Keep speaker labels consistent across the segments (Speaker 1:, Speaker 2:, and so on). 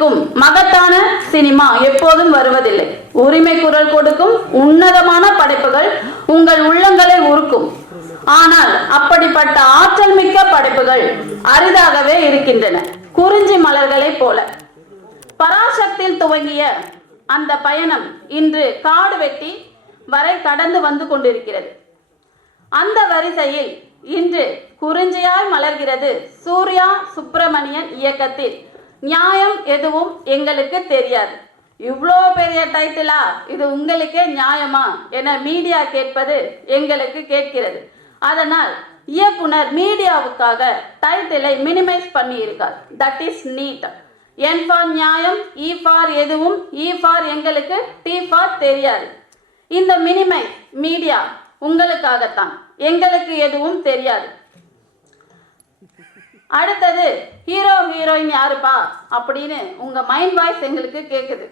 Speaker 1: இருக்கும் மகத்தான சினிமா எப்போதும் வருவதில்லை. உரிமை குரல் கொடுக்கும். உன்னதமான படைப்புகள் உங்கள் உள்ளங்களை உருக்கும். ஆனால் அப்படிப்பட்ட ஆற்றல் மிக்க படைப்புகள் அரிதாகவே இருக்கின்றன. குறிஞ்சி மலர்களைப் போல. பராசக்தியில் துவங்கிய அந்த பயணம் இன்று காடு வெட்டி வரை கடந்து வந்து கொண்டிருக்கிறது. அந்த வரிசையில் இன்று குறிஞ்சியாய் மலர்கிறது சூர்யா சுப்பிரமணியன் இயக்கத்தில் நியாயம் எதுவும் எங்களுக்கு தெரியாது. இவ்வளோ பெரிய டைட்டிலா இது உங்களுக்கே நியாயமா? என மீடியா கேட்பது எங்களுக்கு கேட்கிறது. அதனால் இயக்குனர் மீடியாவுக்காக டைட்டிலை மினிமைஸ் பண்ணியிருக்கார். That is NEET N for நியாயம் e இ ஃபார் எதுவும் e இ ஃபார் எங்களுக்கு டி ஃபார் தெரியாது. இந்த மினிமைஸ் மீடியா உங்களுக்காகத்தான். எங்களுக்கு எதுவும் தெரியாது. அடுத்தது ஹீரோ ஹீரோயின் யாருப்பா? அப்படின்னு உங்கள் மைண்ட் வாய்ஸ் எங்களுக்கு கேட்குது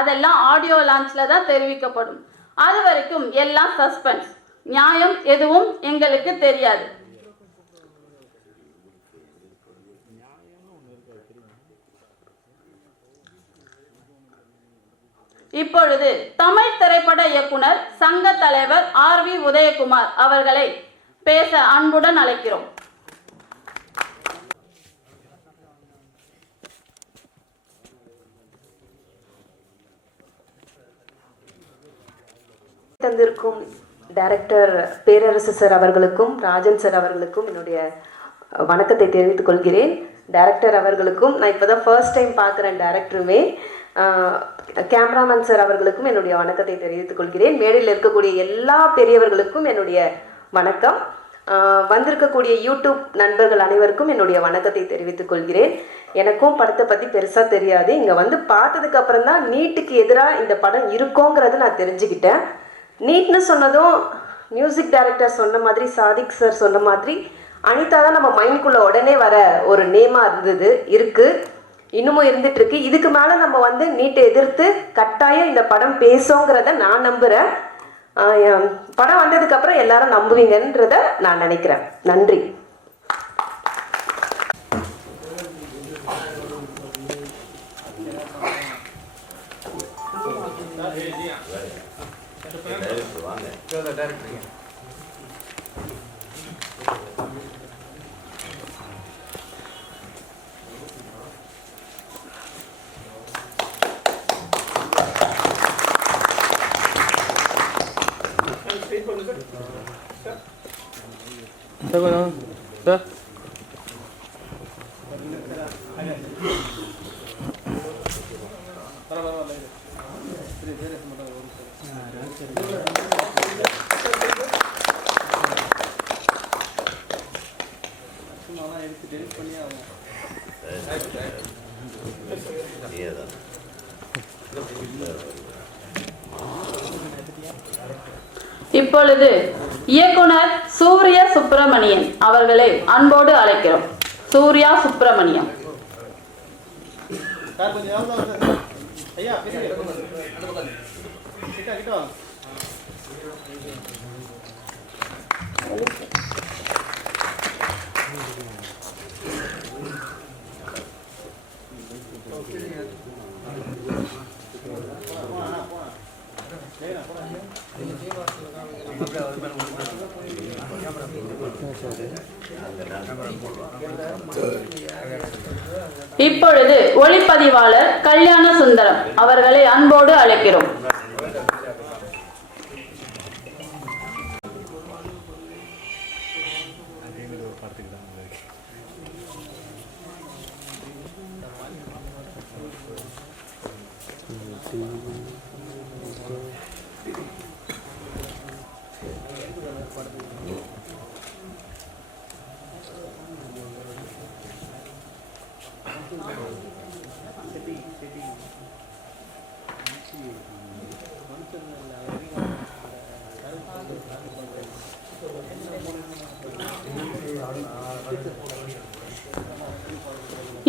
Speaker 1: அதெல்லாம் ஆடியோ லான்ச்சில் தான் தெரிவிக்கப்படும். அது வரைக்கும் எல்லாம் சஸ்பென்ஸ் நியாயம் எதுவும் எங்களுக்கு தெரியாது. இப்பொழுது தமிழ் திரைப்பட இயக்குனர் சங்க தலைவர் ஆர் வி உதயகுமார் அவர்களை பேச அன்புடன் அழைக்கிறோம்.
Speaker 2: தந்திருக்கும் டைரக்டர் பேரரசு சார் அவர்களுக்கும் ராஜன் சார் அவர்களுக்கும் என்னுடைய வணக்கத்தை தெரிவித்துக் கொள்கிறேன். டைரக்டர் அவர்களுக்கும் நான் இப்போ தான் ஃபர்ஸ்ட் டைம் பார்க்குறேன் டேரக்டருமே கேமராமேன் சார் அவர்களுக்கும் என்னுடைய வணக்கத்தை தெரிவித்துக் கொள்கிறேன். மேடையில் இருக்கக்கூடிய எல்லா பெரியவர்களுக்கும் என்னுடைய வணக்கம். வந்திருக்கக்கூடிய யூடியூப் நண்பர்கள் அனைவருக்கும் என்னுடைய வணக்கத்தை தெரிவித்துக் கொள்கிறேன். எனக்கும் படத்தை பற்றி பெருசாக தெரியாது. இங்கே வந்து பார்த்ததுக்கப்புறம் தான் நீட்டுக்கு எதிராக இந்த படம் இருக்கோங்கிறத நான் தெரிஞ்சுக்கிட்டேன். நீட்னு சொன்னதும் மியூசிக் டைரக்டர் சொன்ன மாதிரி சாதிக் சார் சொன்ன மாதிரி அனிதா தான் நம்ம மைண்ட்குள்ளே உடனே வர ஒரு நேமாக இருந்தது இருக்குது இன்னமும் இருந்துகிட்ருக்கு இதுக்கு மேலே நம்ம வந்து நீட்டை எதிர்த்து கட்டாயம் இந்த படம் பேசுங்கிறத நான் நம்புகிறேன் படம் வந்ததுக்கப்புறம் எல்லாரும் நம்புவீங்கன்றத நான் நினைக்கிறேன். நன்றி.
Speaker 3: ಡೈರೆಕ್ಟ್ರಿಗೆ ತಗೋಣ ಸರ್ ಪರವಾಗಿಲ್ಲ ಇದೆ ಬೇರೆ ಬೇರೆ ಸಂಬಂಧ
Speaker 1: இப்பொழுது இயக்குனர் சூரிய சுப்பிரமணியன் அவர்களை அன்போடு அழைக்கிறோம். சூர்யா சுப்பிரமணியம்.
Speaker 3: ஐயா
Speaker 1: இப்பொழுது ஒளிப்பதிவாளர் கல்யாண சுந்தரம் அவர்களை அன்போடு அழைக்கிறோம்.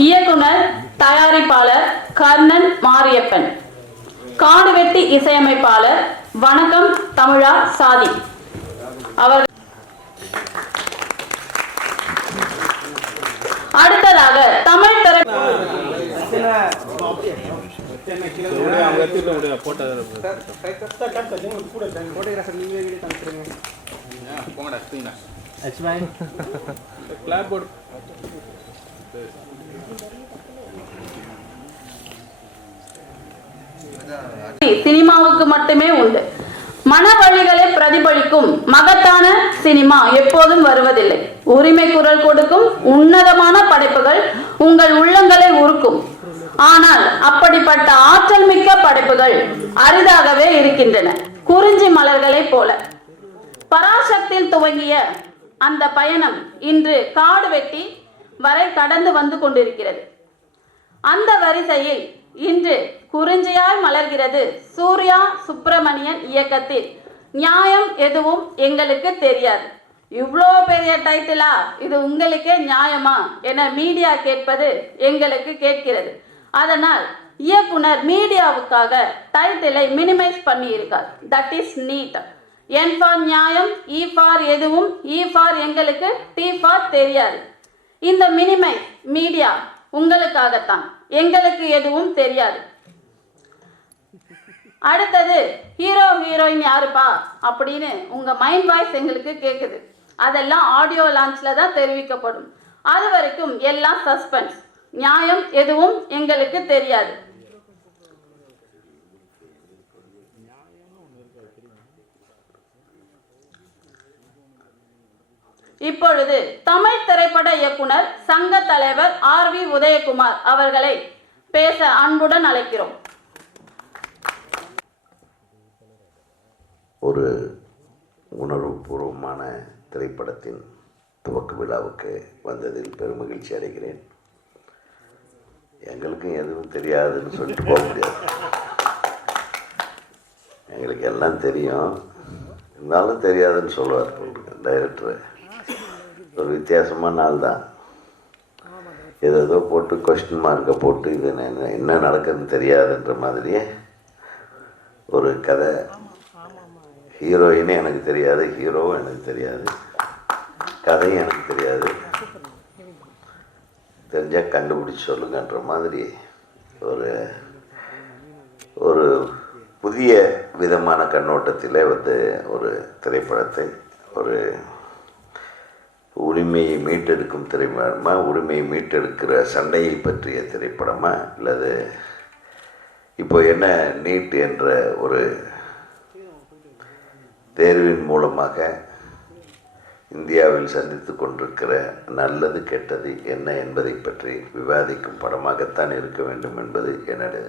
Speaker 1: இயக்குனர் தயாரிப்பாளர் கர்ணன் மாரியப்பன். காடுவெட்டி இசையமைப்பாளர் வணக்கம் தமிழா சாதி. அவர் அடுத்ததாக தமிழ் திரை
Speaker 3: சில விடு, அவங்க எடுத்துட்டு விடு, போட்டோ
Speaker 4: ஃபோட்டோகிராஃபர் நீங்களே வீடியோ காமிச்சிருங்க
Speaker 3: போங்கடா எடுத்துங்கடா கிளாப் போர்டு
Speaker 1: சினிமாவுக்கு மட்டுமே உண்டு. மன வழிகளை பிரதிபலிக்கும் மகத்தான சினிமா எப்போதும் வருவதில்லை. உரிமை குரல் கொடுக்கும் உன்னதமான படைப்புகள் உங்கள் உள்ளங்களை உருக்கும். ஆனால் அப்படிப்பட்ட ஆற்றல் மிக்க படைப்புகள் அரிதாகவே இருக்கின்றன. குறிஞ்சி மலர்களைப் போல. பராசக்தியில் துவங்கிய அந்த பயணம் இன்று காடு வெட்டி வரை கடந்து வந்து கொண்டிருக்கிறது. அந்த வரிசையில் இன்று குறிஞ்சியாய் மலர்கிறது சூர்யா சுப்பிரமணியன் இயக்கத்தில். நியாயம் எதுவும் எங்களுக்கு தெரியாது. இவ்வளோ பெரிய டைட்டிலா? இது உங்களுக்கே நியாயமா? என மீடியா கேட்பது எங்களுக்கு கேட்கிறது. அதனால் இயக்குனர் மீடியாவுக்காக டைட்டிலை மினிமைஸ் பண்ணியிருக்கார். That is NEET N for நியாயம் e இ ஃபார் எதுவும் e இ ஃபார் எங்களுக்கு டி ஃபார் தெரியாது. இந்த மினிமை மீடியா உங்களுக்காகத்தான். எங்களுக்கு எதுவும் தெரியாது. அடுத்தது ஹீரோ ஹீரோயின் யாருப்பா? அப்படின்னு உங்க மைண்ட் வாய்ஸ் எங்களுக்கு கேட்குது அதெல்லாம் ஆடியோ லான்ச்ல தான் தெரிவிக்கப்படும். அது வரைக்கும் எல்லாம் சஸ்பென்ஸ் நியாயம் எதுவும் எங்களுக்கு தெரியாது. இப்பொழுது தமிழ் திரைப்பட இயக்குனர் சங்க தலைவர் ஆர் வி உதயகுமார் அவர்களை பேச அன்புடன் அழைக்கிறோம்.
Speaker 5: ஒரு உணர்வுபூர்வமான திரைப்படத்தின் துவக்க விழாவுக்கு வந்ததில் பெருமகிழ்ச்சி அடைகிறேன். எங்களுக்கும் எதுவும் தெரியாதுன்னு சொல்லிட்டு போக முடியாது. எங்களுக்கு எல்லாம் தெரியும். இருந்தாலும் தெரியாதுன்னு சொல்லுவார் டைரக்டர். ஒரு வித்தியாசமான நாள் தான் ஏதோ ஏதோ போட்டு கொஸ்டின் மார்க்கை போட்டு இது என்ன என்ன நடக்குதுன்னு தெரியாதுன்ற மாதிரியே ஒரு கதை. ஹீரோயினே எனக்கு தெரியாது ஹீரோவும் எனக்கு தெரியாது கதையும் எனக்கு தெரியாது. தெரிஞ்சால் கண்டுபிடிச்சி சொல்லுங்கன்ற மாதிரி ஒரு ஒரு புதிய விதமான கண்ணோட்டத்தில் வந்து ஒரு திரைப்படத்தை ஒரு உரிமையை மீட்டெடுக்கும் திரைப்படமா? உரிமையை மீட்டெடுக்கிற சண்டையை பற்றிய திரைப்படமா? அல்லது இப்போ என்ன நீட் என்ற ஒரு தேர்வின் மூலமாக இந்தியாவில் சந்தித்து கொண்டிருக்கிற நல்லது கெட்டது என்ன என்பதை பற்றி விவாதிக்கும் படமாகத்தான் இருக்க வேண்டும் என்பது எனது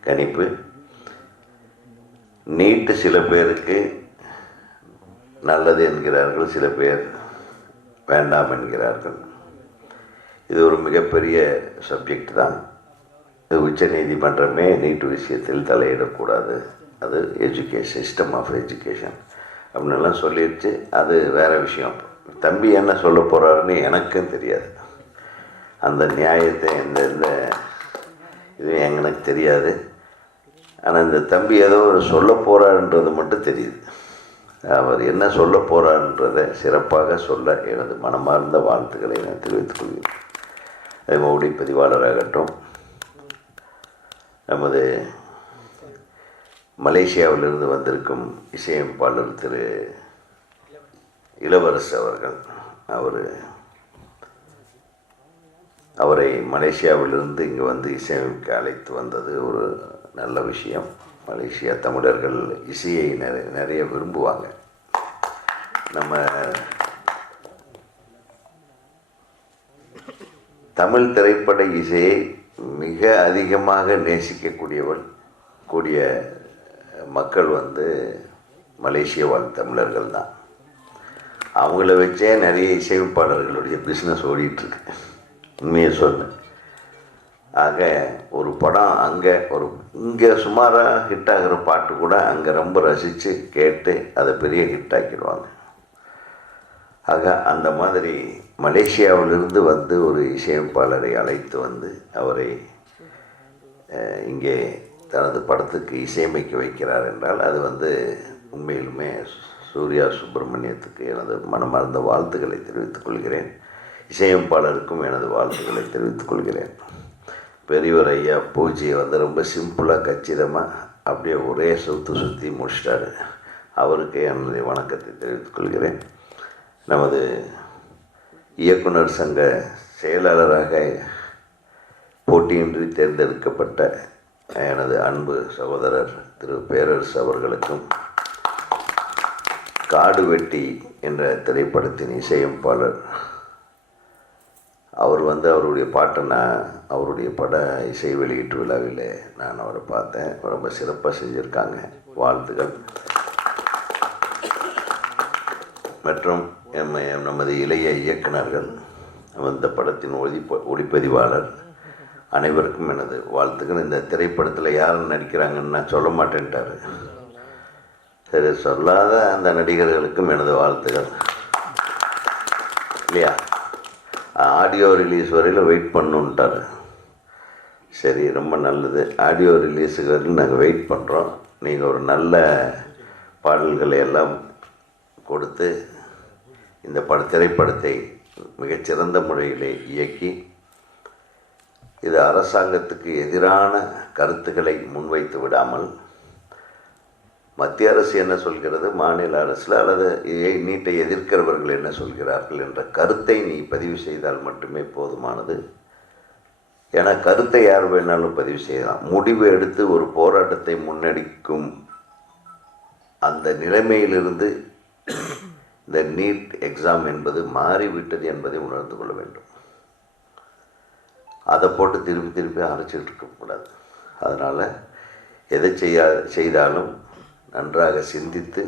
Speaker 5: கணிப்பு. நீட்டு சில பேருக்கு நல்லது என்கிறார்கள் சில பேர் வேண்டாம் என்கிறார்கள். இது ஒரு மிகப்பெரிய சப்ஜெக்ட் தான். இது உச்ச நீதிமன்றமே நீட் விஷயத்தில் தலையிடக்கூடாது. அது எஜுகேஷன் சிஸ்டம் ஆஃப் எஜுகேஷன் அப்படின்னுலாம் சொல்லிடுச்சு அது வேற விஷயம். தம்பி என்ன சொல்ல போகிறாருன்னு எனக்கும் தெரியாது. அந்த நியாயத்தை எந்த எந்த இதுவும் எனக்கு தெரியாது. ஆனால் இந்த தம்பி ஏதோ ஒரு சொல்ல போகிறாருன்றது மட்டும் தெரியுது. அவர் என்ன சொல்ல போகிறார்ன்றதை சிறப்பாக சொல்ல எனது மனமார்ந்த வாழ்த்துக்களை நான் தெரிவித்துக் கொள்கிறேன். அது பதிவாளராகட்டும் நமது மலேசியாவிலிருந்து வந்திருக்கும் இசையமைப்பாளர் திரு இளவரசு அவர்கள் அவர் அவரை மலேசியாவிலிருந்து இங்கே வந்து இசையமைக்க அழைத்து வந்தது ஒரு நல்ல விஷயம். மலேசியா தமிழர்கள் இசையை நிறைய நிறைய விரும்புவாங்க. நம்ம தமிழ் திரைப்பட இசையை மிக அதிகமாக நேசிக்கக்கூடியவள் கூடிய மக்கள் வந்து மலேசிய வாழ் தமிழர்கள் தான். அவங்கள வச்சே நிறைய இசையமைப்பாளர்களுடைய பிஸ்னஸ் ஓடிட்டுருக்கு உண்மையை சொன்னேன் ஆக ஒரு படம் அங்கே ஒரு இங்கே சுமாராக ஹிட் ஆகிற பாட்டு கூட அங்கே ரொம்ப ரசித்து கேட்டு அதை பெரிய ஹிட் ஆக்கிடுவாங்க. ஆக அந்த மாதிரி மலேசியாவிலிருந்து வந்து ஒரு இசையமைப்பாளரை அழைத்து வந்து அவரை இங்கே தனது படத்துக்கு இசையமைக்க வைக்கிறார் என்றால் அது வந்து உண்மையிலுமே சூர்யா சுப்பிரமணியத்துக்கு எனது மனமார்ந்த வாழ்த்துக்களை தெரிவித்துக் கொள்கிறேன். இசையமைப்பாளருக்கும் எனது வாழ்த்துக்களை தெரிவித்துக் கொள்கிறேன். பெரியவர் ஐயா பூஜையை வந்து ரொம்ப சிம்பிளாக கச்சிதமாக அப்படியே ஒரே சுற்று சுற்றி முடிச்சிட்டாரு. அவருக்கு என்னுடைய வணக்கத்தை தெரிவித்துக் கொள்கிறேன். நமது இயக்குனர் சங்க செயலாளராக போட்டியின்றி தேர்ந்தெடுக்கப்பட்ட எனது அன்பு சகோதரர் திரு பேரரசு அவர்களுக்கும் காடு வெட்டி என்ற திரைப்படத்தின் இசையமைப்பாளர் அவர் வந்து அவருடைய பாட்டை நான் அவருடைய பட இசை வெளியீட்டு விழாவில் நான் அவரை பார்த்தேன். ரொம்ப சிறப்பாக செஞ்சுருக்காங்க. வாழ்த்துக்கள். மற்றும் எம் நமது இளைய இயக்குனர்கள் இந்த படத்தின் ஒளிப்ப ஒளிப்பதிவாளர் அனைவருக்கும் எனது வாழ்த்துக்கள். இந்த திரைப்படத்தில் யார் நடிக்கிறாங்கன்னு நான் சொல்ல மாட்டேன்ட்டாரு. சரி சொல்லாத அந்த நடிகர்களுக்கும் எனது வாழ்த்துக்கள். இல்லையா? ஆடியோ ரிலீஸ் வரையில் வெயிட் பண்ணுன்ட்டார். சரி ரொம்ப நல்லது. ஆடியோ ரிலீஸுக்கு வரையும் நாங்கள் வெயிட் பண்ணுறோம் நீங்கள் ஒரு நல்ல பாடல்களை எல்லாம் கொடுத்து இந்த பட திரைப்படத்தை மிகச்சிறந்த முறையிலே இயக்கி இது அரசாங்கத்துக்கு எதிரான கருத்துக்களை முன்வைத்து விடாமல் மத்திய அரசு என்ன சொல்கிறது? மாநில அரசில் அல்லது நீட்டை எதிர்க்கிறவர்கள் என்ன சொல்கிறார்கள் என்ற கருத்தை நீ பதிவு செய்தால் மட்டுமே போதுமானது. ஏன்னா கருத்தை யார் வேணாலும் பதிவு செய்யலாம். முடிவு எடுத்து ஒரு போராட்டத்தை முன்னெடுக்கும் அந்த நிலைமையிலிருந்து இந்த நீட் எக்ஸாம் என்பது மாறிவிட்டது என்பதை உணர்ந்து கொள்ள வேண்டும். அதை போட்டு திரும்பி திரும்பி அரைச்சிட்டு இருக்கக்கூடாது அதனால் எதை செய்யா செய்தாலும் நன்றாக சிந்தித்து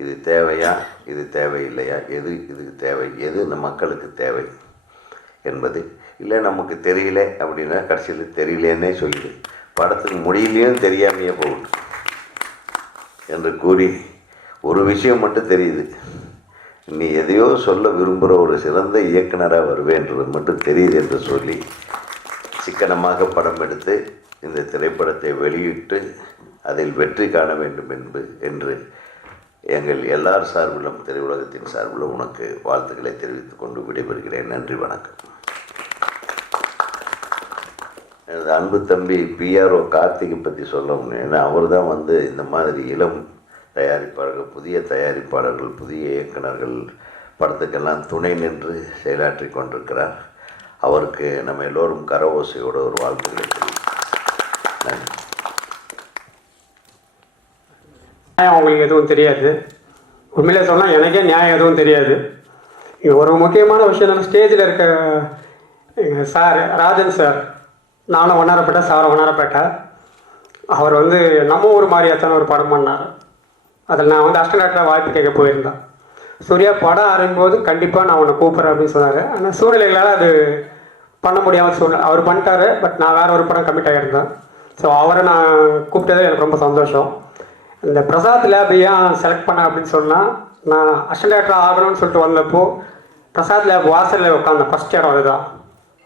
Speaker 5: இது தேவையா இது தேவையில்லையா எது இதுக்கு தேவை எது இந்த மக்களுக்கு தேவை என்பது இல்லை நமக்கு தெரியல அப்படின்னா கடைசியில் தெரியலேன்னே சொல்லிடு. படத்துக்கு முடியலையும் தெரியாமையே போகும் என்று கூறி ஒரு விஷயம் மட்டும் தெரியுது. நீ எதையோ சொல்ல விரும்புகிற ஒரு சிறந்த இயக்குனராக வருவேன்றது மட்டும் தெரியுது என்று சொல்லி சிக்கனமாக படம் எடுத்து இந்த திரைப்படத்தை வெளியிட்டு அதில் வெற்றி காண வேண்டும் என்பது என்று எங்கள் எல்லார் சார்பிலும் திரையுலகத்தின் சார்பிலும் உனக்கு வாழ்த்துக்களை தெரிவித்துக் கொண்டு விடைபெறுகிறேன். நன்றி வணக்கம். எனது அன்பு தம்பி பிஆர்ஓ கார்த்திகை பற்றி சொல்லணும் ஏன்னா அவர் தான் வந்து இந்த மாதிரி இளம் தயாரிப்பாளர்கள் புதிய தயாரிப்பாளர்கள் புதிய இயக்குநர்கள் படத்துக்கெல்லாம் துணை நின்று செயலாற்றி கொண்டிருக்கிறார். அவருக்கு நம்ம எல்லோரும் கரவோசையோட ஒரு வாழ்த்துக்களை தெரிவிக்கிறோம் நன்றி
Speaker 4: நியாயம் அவங்களுக்கு எதுவும் தெரியாது. உண்மையிலே சொன்னால் எனக்கே நியாயம் எதுவும் தெரியாது. ஒரு முக்கியமான விஷயம் என்னென்னா ஸ்டேஜில் இருக்க எங்கள் சார் ராஜன் சார் நானும் ஒன்னாரப்பேட்டை சாரை ஒன்னாரப்பேட்டை அவர் வந்து நம்ம ஊர் மாதிரியாத்தான ஒரு படம் பண்ணார். அதில் நான் வந்து அஷ்டநாட்டில் வாய்ப்பு கேட்க போயிருந்தேன். சூர்யா படம் ஆரம்பிக்கும்போது கண்டிப்பாக நான் உன்னை கூப்பிட்றேன் அப்படின்னு சொன்னார். ஆனால் சூழ்நிலைகளால் அது பண்ண முடியாமல் சூழ்நிலை. அவர் பண்ணிட்டாரு பட் நான் வேறு ஒரு படம் கம்மிட் ஆகியிருந்தேன். ஸோ அவரை நான் கூப்பிட்டது எனக்கு ரொம்ப சந்தோஷம். இந்த பிரசாத் லேப் ஏன் செலக்ட் பண்ண அப்படின்னு சொன்னால் நான் அசிஸ்டன்ட் ஆகணும்னு சொல்லிட்டு வந்தப்போ பிரசாத் லேப் வாசலில் உட்காந்தேன் ஃபஸ்ட் இடம் அதுதான்.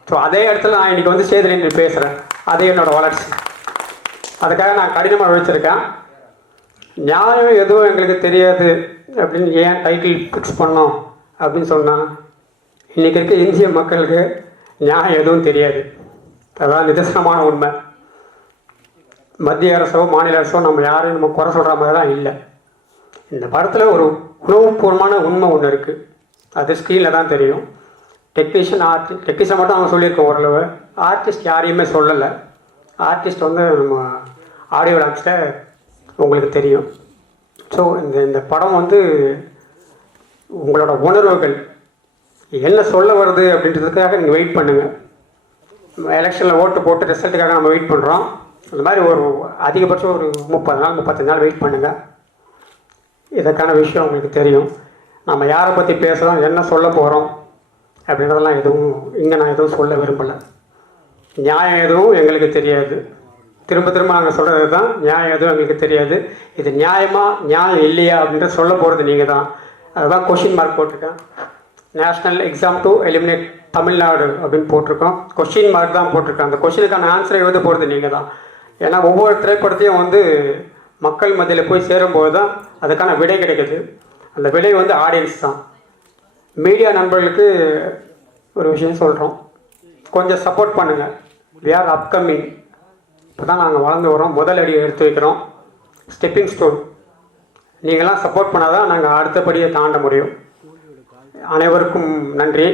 Speaker 4: ஸோ அதே இடத்துல நான் இன்றைக்கி வந்து ஸ்டேஜில் நின்று பேசுகிறேன் அதே என்னோடய வளர்ச்சி. அதுக்காக நான் கடினமாக உழைச்சிருக்கேன் நியாயம் எதுவும் எங்களுக்கு தெரியாது அப்படின்னு ஏன் டைட்டில் ஃபிக்ஸ் பண்ணோம் அப்படின்னு சொன்னால் இன்றைக்கி இருக்க இந்திய மக்களுக்கு நியாயம் எதுவும் தெரியாது. அதான் நிதர்சனமான உண்மை. மத்திய அரசோ மாநில அரசோ நம்ம யாரையும் நம்ம குறை சொல்கிற மாதிரி தான் இல்லை. இந்த படத்தில் ஒரு உணவுபூர்வமான உண்மை ஒன்று இருக்குது அது ஸ்க்ரீனில் தான் தெரியும். டெக்னீஷியன் ஆர்டி டெக்னீஷியன் மட்டும் அவங்க சொல்லியிருக்கோம் ஓரளவு. ஆர்டிஸ்ட் யாரையுமே சொல்லலை. ஆர்டிஸ்ட் வந்து நம்ம ஆடியோ லான்ச்சில் உங்களுக்கு தெரியும். ஸோ இந்த இந்த படம் வந்து உங்களோட உணர்வுகள். என்ன சொல்ல வருது அப்படின்றதுக்காக நீங்கள் வெயிட் பண்ணுங்கள் எலெக்ஷனில் ஓட்டு போட்டு ரிசல்ட்டுக்காக நம்ம வெயிட் பண்ணுறோம் அந்த மாதிரி ஒரு அதிகபட்சம் ஒரு முப்பது நாள் முப்பத்தஞ்சு நாள் வெயிட் பண்ணுங்கள் இதற்கான விஷயம் உங்களுக்கு தெரியும். நம்ம யாரை பற்றி பேசுகிறோம் என்ன சொல்ல போகிறோம் அப்படின்றதெல்லாம் எதுவும் இங்கே நான் எதுவும் சொல்ல விரும்பலை. நியாயம் எதுவும் எங்களுக்கு தெரியாது. திரும்ப திரும்ப நாங்கள் சொல்கிறது தான் நியாயம் எதுவும் எங்களுக்கு தெரியாது. இது நியாயமா நியாயம் இல்லையா அப்படின்ற சொல்ல போகிறது நீங்கள் தான். அதுதான் கொஷின் மார்க் போட்டிருக்கேன். National exam to eliminate Tamil Nadu அப்படின்னு போட்டிருக்கோம். கொஷின் மார்க் தான் போட்டிருக்கேன். அந்த கொஷினுக்கான ஆன்சரை எழுத போகிறது நீங்கள் தான். ஏன்னா ஒவ்வொரு திரைப்படத்தையும் வந்து மக்கள் மத்தியில் போய் சேரும்போது தான் அதுக்கான விடை கிடைக்குது. அந்த விடை வந்து ஆடியன்ஸ் தான். மீடியா நண்பர்களுக்கு ஒரு விஷயம் சொல்கிறோம் கொஞ்சம் சப்போர்ட் பண்ணுங்கள் வி ஆர் அப்கமிங் இப்போ தான் நாங்கள் வளர்ந்து வரோம் முதல் அடி எடுத்து வைக்கிறோம். ஸ்டெப்பிங் ஸ்டோன் நீங்களாம் சப்போர்ட் பண்ணால் தான் நாங்கள் அடுத்தபடியை தாண்ட முடியும். அனைவருக்கும் நன்றி.